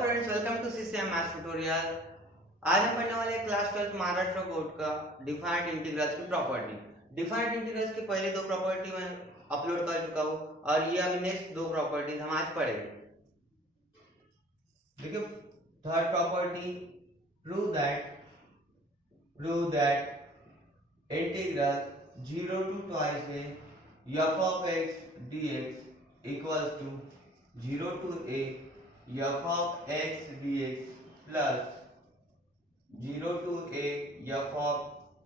Friends, welcome to CCM maths tutorial. आज हम पढ़ने वाले क्लास 12 महाराष्ट्र बोर्ड का डिफाइंड इंटीग्रल्स की प्रॉपर्टी। डिफाइंड इंटीग्रल्स की पहले दो प्रॉपर्टी मैं अपलोड कर चुका हूँ और ये अभी नेक्स्ट दो प्रॉपर्टीज हम आज पढ़ेंगे। देखिए, third property, prove that integral 0 to twice f of x dx equals to 0 to a f of x dx plus 0 to a f of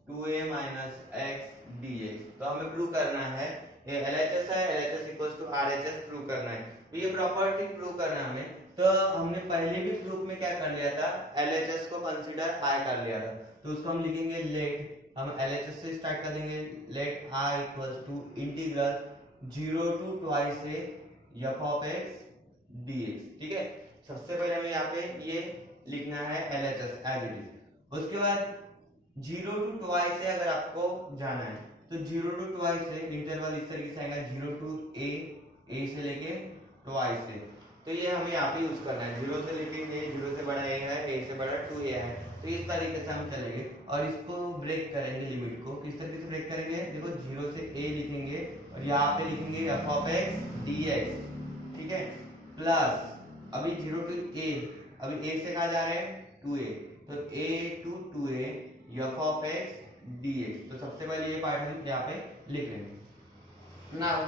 2a minus x dx। तो हमें प्रूव करना है, ये LHS है, LHS equals to RHS prove करना है। तो ये प्रॉपर्टी प्रूव करना है हमें। तो हमने पहले भी प्रूफ में क्या कर लिया था, LHS को कंसीडर I कर लिया था। तो उसको हम लिखेंगे लेट, हम LHS से स्टार्ट कर देंगे, let I equals to integral 0 to twice f of x dx। ठीक है, सबसे पहले हमें यहाँ पे ये लिखना है LHS एज इट इज। उसके बाद 0 to twice से अगर आपको जाना है तो 0 to twice से इंटरवल इस तरीके से आएगा, 0 to a से लेके twice से। तो ये हमें यहाँ पे यूज करना है, 0 से लिखेंगे, 0 से बड़ा a है, a से बड़ा 2a है। तो इस तरीके से हम चलेंगे और इसको ब्रेक करेंगे, लिमिट को किस तरीके से ब्रेक करेंगे। देखो, 0 से a लिखेंगे और यहाँ पे लिखेंगे f of x dx। ठीक है, प्लस अभी 0 to a, अभी a से कहाँ जा रहे हैं, 2a, तो a to 2a f of x dx। तो सबसे पहले ये पार्ट हम यहाँ पे लिख लेंगे। नाउ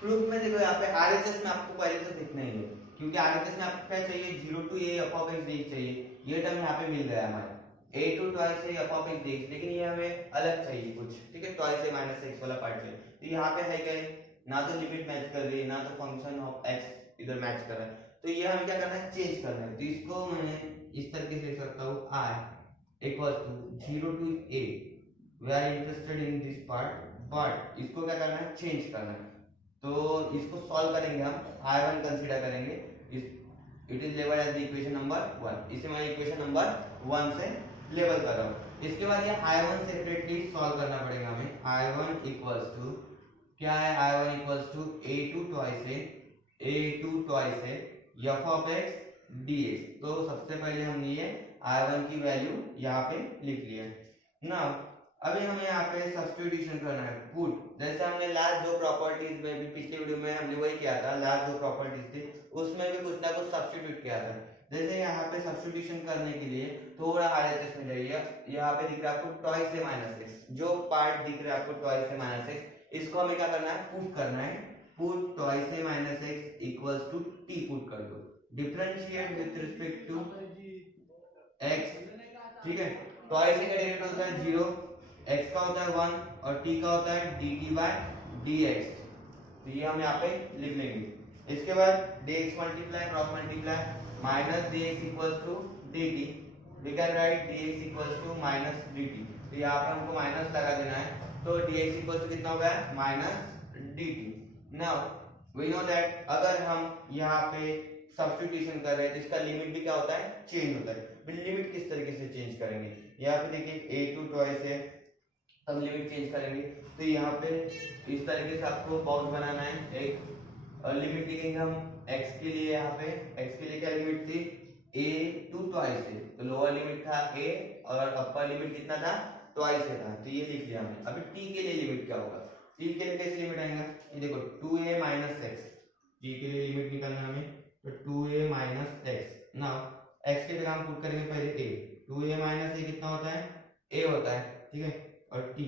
प्रूफ में देखो, यहाँ पे RHS में आपको पहले तो दिखना ही है, क्योंकि RHS में आपको क्या चाहिए, 0 to a f of x dx चाहिए। ये टर्म यहाँ पे मिल गया हमारे, a to twice f of x dx, लेकिन ये हमें अलग चाहिए कुछ। ठीक है, twice a minus x वाला पार्ट चाहिए। तो यहाँ पे है क्या, ना तो लिमिट मैच कर रही है, ना तो फंक्शन ऑफ x इधर मैच कर रहा है। तो ये हमें क्या करना है, चेंज करना है। तो इसको मैं इस तरीके से लिख सकता हूँ, I equals to 0 to a, we are interested in this part, but इसको क्या करना है, चेंज करना है। तो इसको सॉल्व करेंगे हम, I1 कंसीडर करेंगे, it is label as the equation number 1। इसे मैं इक्वेशन नंबर 1 से लेबल कर रहा हूँ। इसके बाद ये I1 सेपरेटली सॉल्व करना पड़ेगा हमें। I1 इक्वल्स टू क्या है, I1 equals to a to twice f of x dx। तो सबसे पहले हमने ये I1 की वैल्यू यहाँ पे लिख लिया है। नाउ अभी हमें यहाँ पे सब्स्टिट्यूशन करना है, पुट। जैसे हमने लास्ट दो प्रॉपर्टीज में भी, पिछले वीडियो में हमने वही किया था, लास्ट दो प्रॉपर्टीज थी उसमें भी कुछ ना कुछ सब्स्टिट्यूट किया था। जैसे यहाँ पे सब्स्टिट्यूशन करने के लिए थोड़ा RHS में जाइए, यहाँ पे दिख रहा है आपको twice a minus x, जो पार्ट दिख रहा है आपको twice a minus x, इसको हमें क्या करना है, पुट करना है। Put twice a minus x equals to t, put कर दो, differentiate with respect to x। ठीक है, twice a का डेरिवेटिव होता है 0, x का होता है 1 और t का होता है dt by dx। तो ये हम यहाँ पे लिख लेंगे। इसके बाद dx multiply cross multiply minus dx equals to dt, we can write dx equals to minus dt। तो यहाँ पे हमको माइनस लगा देना है, तो dx इक्वल्स टू कितना हो गया, minus dt। Now we know that अगर हम यहाँ पे सब्स्टिट्यूशन कर रहे हैं तो इसका लिमिट भी क्या होता है, चेंज होता है। लिमिट किस तरीके से चेंज करेंगे, यहाँ पे देखिए a to twice है, हम लिमिट चेंज करेंगे। तो यहाँ पे इस तरीके से आपको बाउंड बनाना है, एक लिमिट लिखेंगे हम x के लिए। यहाँ पे x के लिए क्या लिमिट थी, a to twice है, तो लोअर लिमिट था a और अपर लिमिट कितना था, twice था। तो ये लिख लिया हमने। अभी t के लिए लिमिट क्या होगा, t के लिए कैसे लिमिट आएगा, ये देखो 2a minus x, t के लिए लिमिट निकालना है हमें, तो 2a minus x। Now x के जगह हम पुट करेंगे पहले a, 2a minus a कितना होता है, a होता है। ठीक है, और t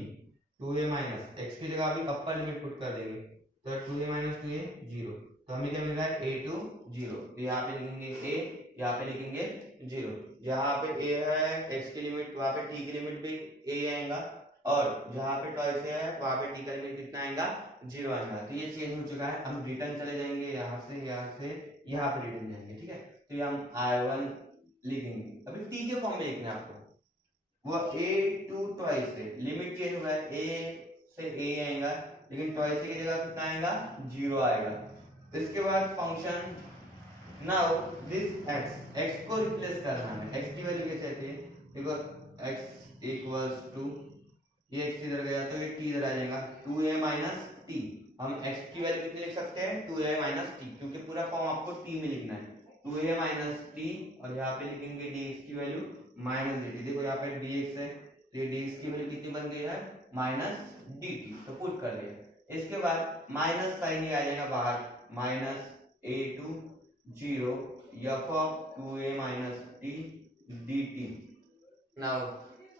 2a माइनस x की जगह अभी अपर लिमिट पुट कर देंगे, तो 2a माइनस 2a 0। तो हमें क्या मिल रहा है, a to 0। तो यहाँ पे लिखेंगे a, यहाँ पे लिखेंगे 0। जहाँ पे a है x की लिमिट, वहाँ पे t की लिमिट भी a आएगा, और जहाँ पे twice है वहाँ पे t का लिमिट कितना आएगा, 0 आएगा। तो ये चेंज हो चुका है। हम रिटर्न चले जाएंगे, यहाँ से यहाँ पे रिटर्न जाएंगे। ठीक है, तो ये हम I1 लिखेंगे। अभी t के फॉर्म में लिखना है आपको, वो a to twice है, लिमिट चेंज हुआ है, a से a आएगा, लेकिन twice की जगह कितना आएगा, 0 आएगा। इसके बाद फंक्शन, नाउ दिस x को रिप्लेस करना है। x की वैल्यू कैसे आती है, देखो x इक्वल्स टू, ये x इधर गया तो ये t इधर आ जाएगा, 2a minus t। हम x की वैल्यू कितनी लिख सकते हैं, 2a minus t, क्योंकि पूरा फॉर्म आपको t में लिखना है। 2a माइनस टी और यहाँ पे लिखेंगे dx की वैल्यू माइनस dt। देखो यहाँ पे dx है तो dx की वैल्यू कितनी बन गई है माइनस dt, तो पुट कर दिया। इसके बाद माइनस साइन ही आ जाएगा बाहर, minus a2 0 f of 2a minus T dt। Now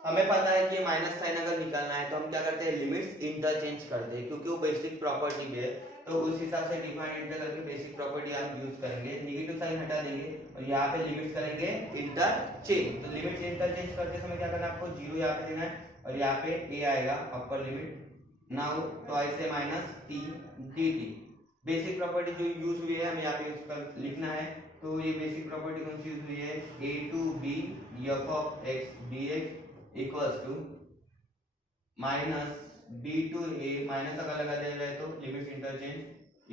हमें पता है कि माइनस साइन अगर निकालना है तो हम क्या करते हैं लिमिट्स इंटरचेंज करते हैं, क्योंकि वो बेसिक प्रॉपर्टी है तो उस हिसाब से डिफाइन इंटर करके बेसिक प्रॉपर्टी आप यूज करेंगे। नेगेटिव साइन हटा देंगे और यहाँ पे लिमिट्स करेंगे इंटरचेंज। तो लिमिट्स इंटरचेंज करते समय क्या करना है आपको, जीरो यहाँ पे देना है और यहाँ पे a आएगा upper limit. Now twice a minus T dt। Basic property जो यूज हुई है हमें यहाँ पे यूज कर लिखना है। तो ये बेसिक प्रॉपर्टी कौन सी यूज हुई है, a to b f of x dx equals to minus b to a, minus अगर लगा दिया जाए तो limits interchange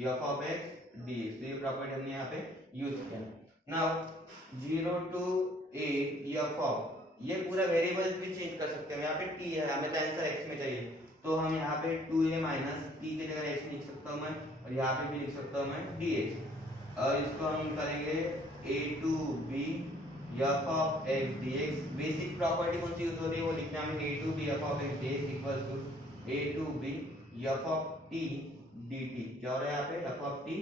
f of x dx। तो ये प्रॉपर्टी हमने यहाँ पे यूज किया। Now 0 to a f of, ये पूरा वेरिएबल भी चेंज कर सकते हैं। यहाँ पे t है, हमें तो आंसर x में चाहिए तो हम यहाँ पे 2a माइनस टी की जगह x लिख सकता हूँ मैं और यहाँ पे भी लिख सकता हूँ मैं dx। और इसको हम करेंगे a to b f of x dx। Basic property कौन सी यूज हो रही है वो लिखना है a to b f of x dx equals to a to b f of t dt। क्या हो रहा है यहाँ पे f ऑफ t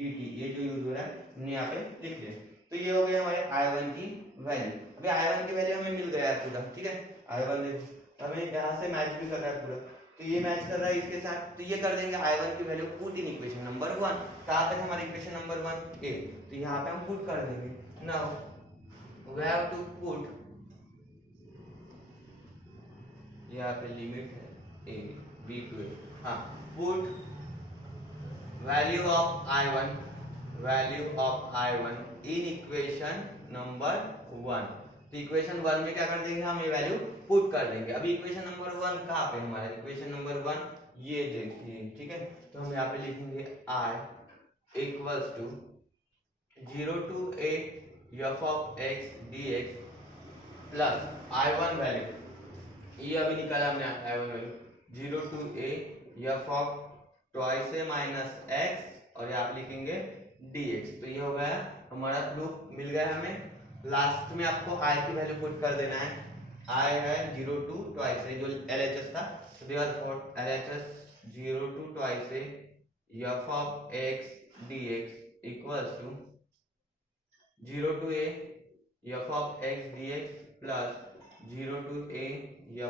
dt, ये जो यूज हो रहा है हमने यहाँ पे लिख लिया। तो ये हो गया हमारे I1 की वैल्यू। अभी I1 की वैल्यू हमें मिल गया है पूरा, ठीक है। I1 देखो हमें यहाँ से मैच भी कर रहा है पूरा, तो ये मैच कर रहा है इसके साथ, तो ये कर देंगे I1 की value put in equation number 1। कहाँ तक हमारा इक्वेशन नंबर 1 a, तो यहाँ पे हम पुट कर देंगे। Now we have to put, यहाँ पे लिमिट है a b टू a, हाँ put value of I1 in equation number 1। तो इक्वेशन 1 में क्या कर देंगे हम ये वैल्यू पुट कर देंगे। अभी इक्वेशन नंबर 1 कहाँ पे हमारा, इक्वेशन नंबर 1 ये देखिए, ठीक है। तो हम यहाँ पे लिखेंगे I equals to 0 to a f of x dx plus I1 value, ये अभी निकाला हमने I1 value 0 to a f of twice a minus x और यहाँ पे लिखेंगे dx। तो ये हो गया हमारा प्रूफ मिल गया हमें। लास्ट में आपको I की वैल्यू पुट कर देना है। I है 0 टू ट्वाइस a जो LHS था, तो therefore LHS 0 to twice a f of x dx equals to 0 to a f of x dx plus 0 to a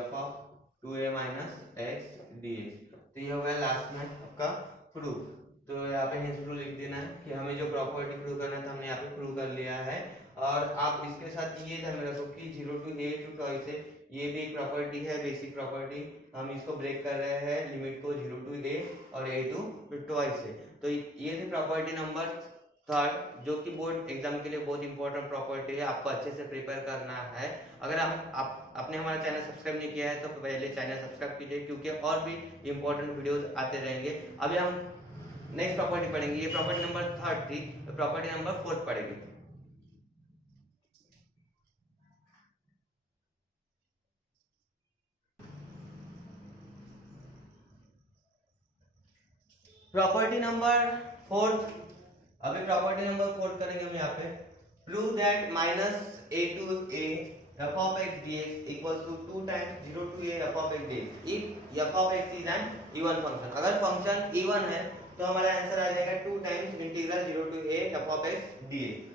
f of 2a minus x dx। तो ये हो गया last में आपका proof. तो यहाँ पे हिंस रूल लिख देना है कि हमें जो प्रॉपर्टी प्रूव करना था हमने यहाँ पे प्रूव कर लिया है। और आप इसके साथ ये ध्यान रखो कि 0 to a to twice a ये भी एक प्रॉपर्टी है, बेसिक प्रॉपर्टी। हम इसको ब्रेक कर रहे हैं लिमिट को 0 टू a और a टू ट्वाइस a। तो ये थी प्रॉपर्टी नंबर 3, जो कि बोर्ड एग्जाम के लिए बहुत इंपॉर्टेंट प्रॉपर्टी है, आपको अच्छे से प्रिपेयर करना है। अगर आप आपने हमारा चैनल सब्सक्राइब नहीं किया है तो पहले चैनल सब्सक्राइब कीजिए, क्योंकि और भी इंपॉर्टेंट वीडियोस आते रहेंगे। अभी हम नेक्स्ट प्रॉपर्टी पढ़ेंगे, ये प्रॉपर्टी नंबर 3 थी, तो प्रॉपर्टी नंबर 4 पढ़ेंगे। प्रॉपर्टी नंबर 4, अभी प्रॉपर्टी नंबर 4 करेंगे हम यहाँ पे। Prove that minus a to a f of x dx equals to 2 times 0 to a f of x dx if f of x is an even function। अगर function even है तो हमारा answer आ जाएगा 2 times integral 0 to a f of x dx।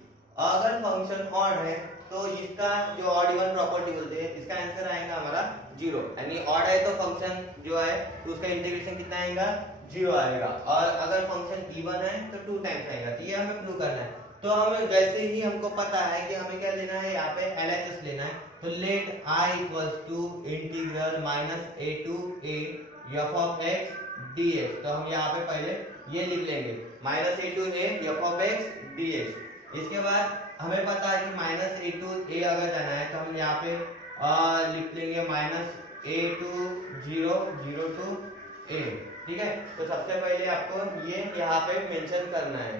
अगर function odd है तो इसका जो ऑड इवन प्रॉपर्टी बोलते हैं, इसका आंसर आएगा हमारा 0। यानी ऑड है तो फंक्शन जो है तो उसका इंटीग्रेशन कितना आएगा, 0 आएगा। और अगर फंक्शन इवन है तो 2 टाइम्स आएगा। तो ये हमें प्रूव करना है। तो हमें जैसे ही हमको पता है कि हमें क्या लेना है, यहाँ पे LHS लेना है, तो let I equals to integral minus a to a f of x dx। तो हम यहाँ पे पहले ये लिख लेंगे minus a to a f of x dx। इसके बाद हमें पता है कि माइनस a टू a अगर जाना है तो हम यहाँ पे लिख लेंगे minus a to 0 0 to a, ठीक है। तो सबसे पहले आपको ये यहाँ पे मेंशन करना है।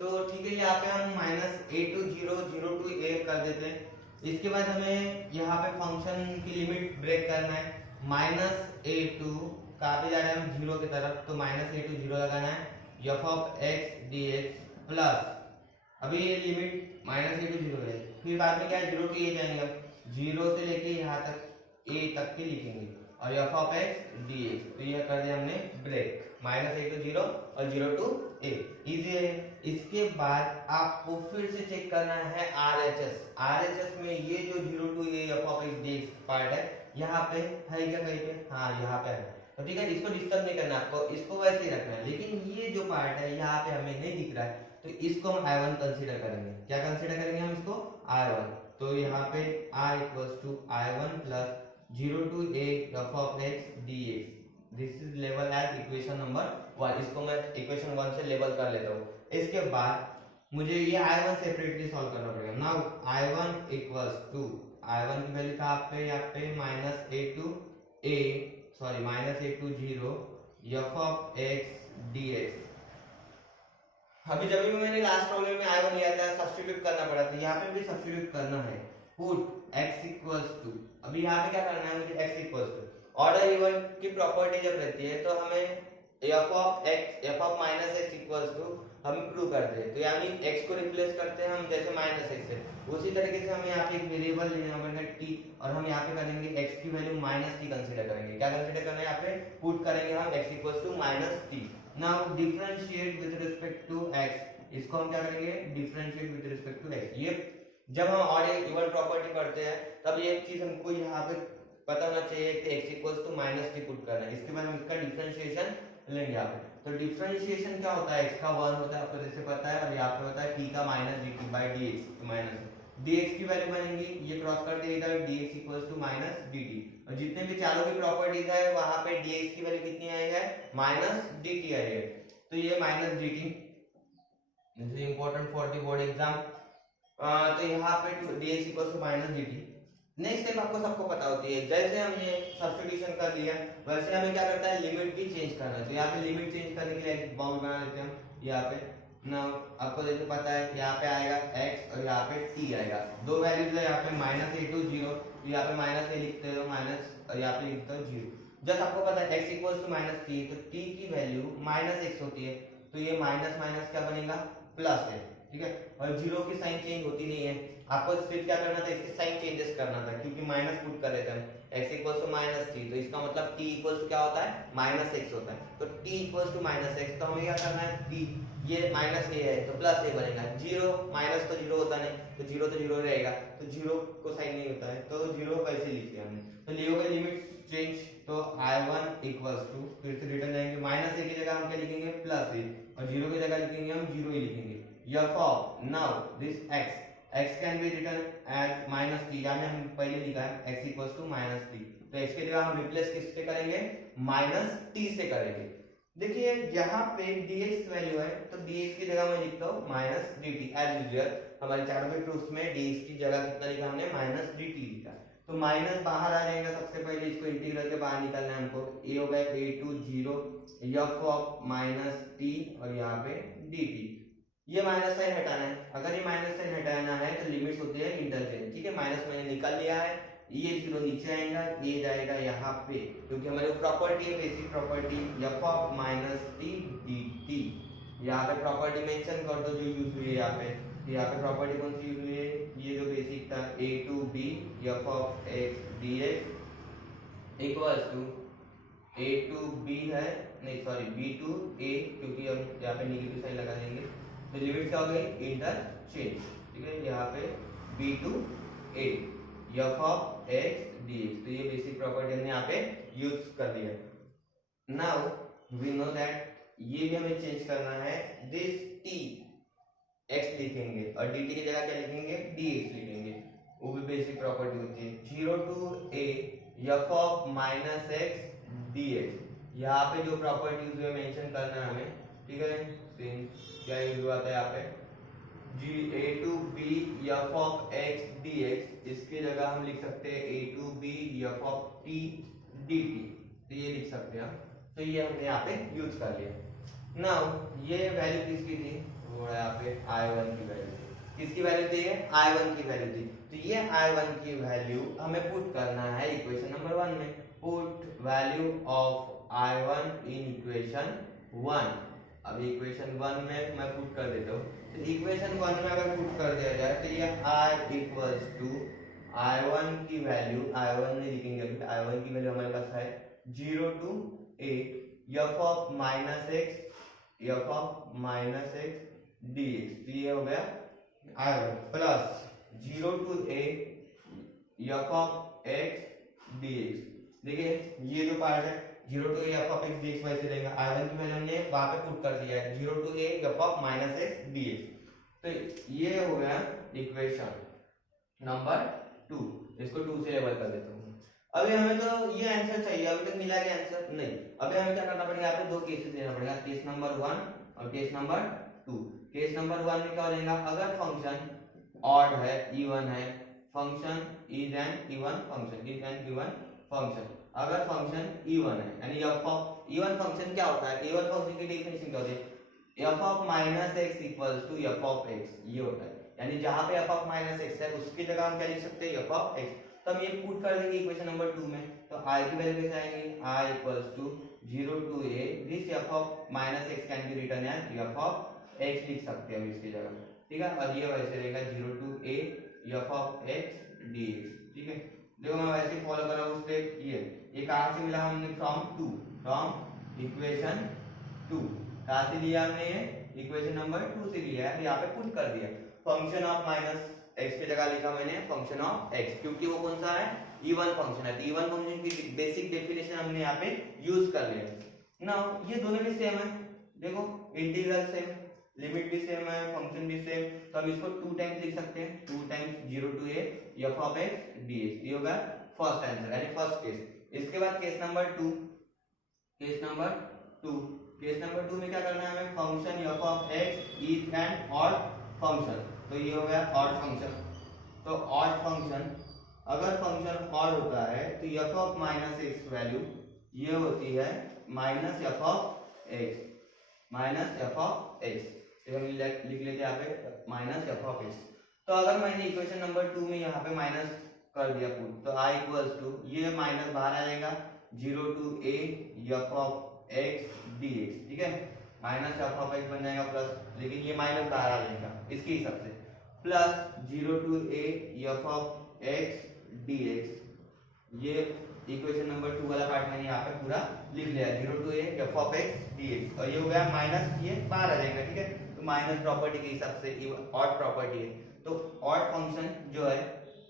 तो ठीक है, यहाँ पे हम minus a to 0 0 to a कर देते हैं। इसके बाद हमें यहाँ पे फंक्शन की लिमिट ब्रेक करना है। -a2 कहाँ पे जा रहे हैं हम, जीरो की तरफ, तो -a2 जीरो लगाना है, F of x d x plus, अभी ये लिमिट -a2 जीरो है, फिर बाद में क्या है, जीरो टू ए जाएंगे, जीरो से लेके यहाँ तक ए तक के लिखेंगे, और F of x d x, तो ये कर दिया हमने ब्रेक, -a2 जीरो और जीरो टू ए, इजी है। इसके बाद आपको फिर से चेक करना है आरएचएस में ये जो zero to a f of x d x part है, यहाँ पे है क्या कहीं पे, हाँ यहाँ पे है, तो ठीक है, इसको डिस्टर्ब नहीं करना आपको, इसको वैसे ही रखना है, लेकिन ये जो पार्ट है यहाँ पे हमें नहीं दिख रहा है, तो इसको हम I1 कंसीडर करेंगे, क्या कंसीडर करेंगे हम इसको, I1, तो यहाँ पे I equals to I1 plus zero to a f of x d x, this is लेवल एज इक्वेशन नंबर 1, इसको मैं इक्वेशन 1 से लेवल कर लेता हूँ। इसके बाद मुझे ये I1 सेपरेटली सॉल्व करना पड़ेगा, now I1 equals to, I1 की वैल्यू कहाँ पे, यहाँ पे -a2 zero F of x d x, अभी जब भी मैंने लास्ट प्रॉब्लम में I1 लिया था सब्स्टिट्यूट करना पड़ा था, यहाँ पे भी सब्स्टिट्यूट करना है, पुट x इक्वल्स टू, अभी यहाँ पे क्या करना है मुझे, x equals to, order even की प्रॉपर्टी जब रहती है तो हमें f of minus x equals to हम प्रूव करते हैं, तो यानी x को रिप्लेस करते हैं हम जैसे माइनस एक्स है, उसी तरीके से हमें यहाँ पे एक वेरिएबल लेना पड़ेगा t, और हम यहाँ पे करेंगे x की वैल्यू -t कंसीडर करेंगे, क्या कंसीडर करना है यहाँ पे, पुट करेंगे हम x equals to -t, now differentiate with respect to x, इसको हम क्या करेंगे, differentiate with respect to x, ये जब हम ऑर्डर इवन प्रॉपर्टी पढ़ते हैं तब ये चीज हमको यहाँ पे पता होना चाहिए कि x equals to -t put करना है, इसके बाद हम इसका डिफरेंशिएशन लेंगे यहाँ पे, तो डिफरेंशिएशन क्या होता है, x का 1 होता है आपको जैसे पता है, और यहाँ पे होता है t का -dt/dx, माइनस dx की वैल्यू बनेगी, ये क्रॉस कर देगा इधर, dx इक्वल्स टू -dt, और जितने भी चारों की प्रॉपर्टीज है वहां पे dx की वैल्यू कितनी आई है, -dt आई है, तो ये -dt, this is important for the board exam, तो यहाँ पे dx equals to -dt। Next step आपको सबको पता होती है, जैसे हम ये सब्स्टिट्यूशन कर लिया वैसे हमें क्या करता है, लिमिट भी चेंज करना है, तो यहाँ पे लिमिट चेंज करने के लिए एक बाउंड बना लेते हैं हम, यहाँ पे ना आपको जैसे पता है यहाँ पे आएगा x और यहाँ पे t आएगा, दो वैल्यूज है, यहाँ पे -a2 जीरो, तो यहाँ पे -a लिखते हो माइनस, और यहाँ पे लिखते हो जीरो, जब आपको पता है x इक्वल्स टू -t, तो t की वैल्यू -x होती है, तो ये माइनस माइनस क्या बनेगा, प्लस है, ठीक है, और जीरो की साइन चेंज होती नहीं है, आपको सिर्फ क्या करना था, इसकी साइन चेंजेस करना था, क्योंकि माइनस पुट कर रहे थे हम, x इक्वल्स टू -t, तो इसका मतलब t इक्वल्स टू क्या होता है, -x होता है, तो t इक्वल्स टू -x, तो हमें क्या करना है, t ये -a है तो प्लस a बनेगा, जीरो माइनस तो जीरो होता नहीं, तो जीरो रहेगा, तो जीरो को साइन नहीं होता है, तो जीरो वैसे लिख दिया हमने, तो लियो का लिमिट चेंज, तो I1 इक्वल्स टू, फिर से रिटर्न जाएंगे, -a की जगह हम क्या लिखेंगे, +a, और जीरो की जगह लिखेंगे हम जीरो ही लिखेंगे, f of now this x can be written as -t, यानी हम पहले लिखा है x इक्वल्स टू -t, तो x की जगह हम रिप्लेस किससे करेंगे, -t से करेंगे, देखिए यहाँ पे dx वैल्यू है, तो dx की जगह मैं लिखता हूँ -dt, एज यूजुअल हमारे चारों के प्रूफ्स में dx की जगह कितना लिखा हमने, -dt लिखा, तो माइनस बाहर आ जाएगा, सबसे पहले इसको इंटीग्रल के बाहर निकालना है हमको, a होगा a2 zero f of -t और यहाँ पे dt, ये माइनस साइन हटाना है, अगर ये माइनस साइन हटाना है तो लिमिट्स होती है इंटरचेंज, ठीक है, माइनस मैंने निकाल लिया है, ये जीरो नीचे आएगा, ये जाएगा यहाँ पे, क्योंकि हमारी प्रॉपर्टी है basic property f of -t dt, यहाँ पे प्रॉपर्टी मेंशन कर दो जो यूज हुई है यहाँ पे, यहाँ पे प्रॉपर्टी कौन सी यूज हुई है, ये जो बेसिक था a to b f of x dx equals to a to b है, नहीं सॉरी b to a, क्योंकि हम यहाँ पे नेगेटिव साइन लगा देंगे, तो लिमिट क्या हो गई, इंटरचेंज, ठीक है, यहाँ पे b to a f of x dx, तो ये बेसिक प्रॉपर्टी हमने यहाँ पे यूज कर लिया। नाउ वी नो दैट ये भी हमें चेंज करना है, दिस t x लिखेंगे और dt की जगह क्या लिखेंगे, dx लिखेंगे, वो भी बेसिक प्रॉपर्टी होती है, 0 to a f of -x dx, यहाँ पे जो प्रॉपर्टी यूज हुई मेंशन करना है हमें, ठीक है, क्या यूज हुआ था यहाँ पे, a to b f of x dx, इसकी जगह हम लिख सकते हैं a to b f of t dt, तो ये लिख सकते हैं, तो ये हमने यहाँ पे यूज कर लिया। नाउ ये वैल्यू किसकी थी, वो यहाँ पे I1 की वैल्यू, किसकी वैल्यू थी, I1 की वैल्यू थी, तो ये I1 की वैल्यू हमें पुट करना है इक्वेशन नंबर 1 में, put value of I1 in equation 1। अब इक्वेशन 1 में मैं पुट कर देता हूँ, तो इक्वेशन 1 में अगर पुट कर दिया जाए तो ये I इक्वल्स टू I1 की वैल्यू, I1 नहीं लिखेंगे अभी, I1 की वैल्यू हमारे पास है 0 to a f of minus x dx, तो ये हो गया I1 plus 0 to a f of x dx। देखिए ये जो पार्ट है 0 to a f of x dx वैसे रहेगा, I1 की वैल्यू हमने वहां पे पुट कर दिया है 0 to a f of minus x dx। तो ये हो गया इक्वेशन नंबर 2, इसको 2 से लेबल कर देता हूँ। अभी हमें तो ये आंसर चाहिए, अभी तक मिला के आंसर नहीं। अभी हमें क्या करना पड़ेगा, यहाँ पे दो केसेस लेना पड़ेगा, केस नंबर 1 और केस नंबर 2। केस नंबर 1 में क्या हो जाएगा, अगर फंक्शन ऑड है, इवन है, function is an even function, अगर फंक्शन इवन है यानी इवन फंक्शन क्या होता है, इवन फंक्शन की डेफिनेशन क्या होती है, f of minus x equals to f of x, ये होता है। यानी जहां पे f ऑफ माइनस एक्स है उसकी जगह हम क्या लिख सकते हैं, f ऑफ x। तो हम ये पुट कर देंगे इक्वेशन नंबर 2 में, तो i की वैल्यू कैसे आएगी, i equals to 0 to a this f of minus x can be written as f of x लिख सकते हैं हम इसकी जगह, ठीक है। और ये वैसे रहेगा 0 to a f of x dx, ठीक है। देखो मैं वैसे ही फॉलो कर रहा हूँ स्टेप, ये कहां से मिला हमने, फ्रॉम इक्वेशन 2। कहां से लिया हमने, ये इक्वेशन नंबर 2 से लिया है, यहाँ पे पुट कर दिया फंक्शन ऑफ माइनस एक्स की जगह लिखा मैंने फंक्शन ऑफ एक्स, क्योंकि वो कौन सा है, इवन फंक्शन है। तो इवन फंक्शन की बेसिक डेफिनेशन हमने यहाँ पे यूज कर लिया। नाउ ये दोनों भी सेम है, देखो इंटीग्रल सेम, लिमिट भी सेम है, फंक्शन भी सेम, तो हम इसको 2 टाइम्स लिख सकते हैं, 2 times 0 to a f of x dx, ये होगा फर्स्ट आंसर यानी फर्स्ट केस। इसके बाद केस नंबर 2, केस नंबर 2 में क्या करना है हमें, function f of x is an odd function, तो ये हो गया ऑड फंक्शन। तो ऑड फंक्शन, अगर फंक्शन ऑड होता है तो f of minus x value ये होती है माइनस f ऑफ x, तो हम लिख लेते हैं यहाँ पे माइनस f ऑफ x। तो अगर मैंने इक्वेशन नंबर 2 में यहाँ पे माइनस कर दिया पुट, तो i इक्वल्स टू ये माइनस बाहर आ जाएगा 0 to a f of x dx, ठीक है, माइनस f ऑफ x बन जाएगा प्लस, लेकिन ये माइनस बाहर आ जाएगा इसके हिसाब से, plus 0 to a f of x dx। ये इक्वेशन नंबर 2 वाला पार्ट मैंने यहाँ पे पूरा लिख लिया, 0 to a f of x dx, और ये हो गया माइनस, ये बाहर आ जाएगा, ठीक है। तो माइनस प्रॉपर्टी के हिसाब से ऑड प्रॉपर्टी है, तो ऑड फंक्शन जो है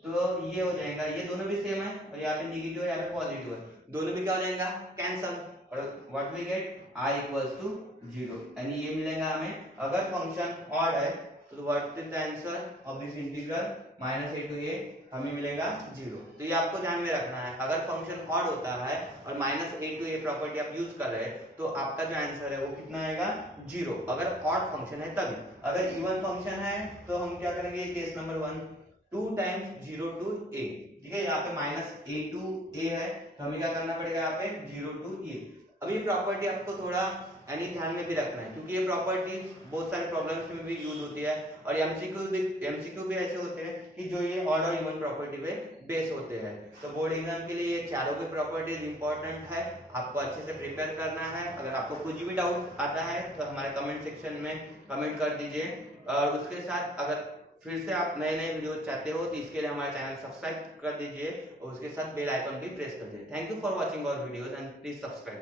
तो ये हो जाएगा, ये दोनों भी सेम है, और यहाँ पे नेगेटिव है, यहाँ पे पॉजिटिव है, दोनों भी क्या हो जाएगा, कैंसल, और what we get, i equals to 0, यानी ये मिलेगा हमें। अगर फंक्शन ऑड है तो what is the answer of this integral, minus a to a हमें मिलेगा 0। तो ये आपको ध्यान में रखना है, अगर फंक्शन ऑड होता है और minus a to a property आप यूज कर रहे हैं तो आपका जो आंसर है वो कितना आएगा, 0, अगर ऑड फंक्शन है तभी। अगर इवन फंक्शन है तो हम क्या करेंगे, case number 1, 2 times 0 to a, ठीक है, यहाँ पे माइनस a to a है, तो हमें क्या करना पड़ेगा यहाँ पे 0 to a। अभी प्रॉपर्टी आपको थोड़ा यानी ध्यान में भी रखना है, क्योंकि ये प्रॉपर्टी बहुत सारे प्रॉब्लम्स में भी यूज होती है, और एमसीक्यू भी ऐसे होते हैं कि जो ये ऑड और इवन प्रॉपर्टी पे बेस होते हैं। तो बोर्ड एग्जाम के लिए ये चारों भी प्रॉपर्टीज इंपॉर्टेंट है, आपको अच्छे से प्रिपेयर करना है। अगर आपको कुछ भी डाउट आता है तो हमारे कमेंट सेक्शन में कमेंट कर दीजिए, और उसके साथ अगर फिर से आप नए नए वीडियो चाहते हो तो इसके लिए हमारा चैनल सब्सक्राइब कर दीजिए, और उसके साथ बेल आइकन भी प्रेस कर दीजिए। Thank you for watching our videos and please subscribe.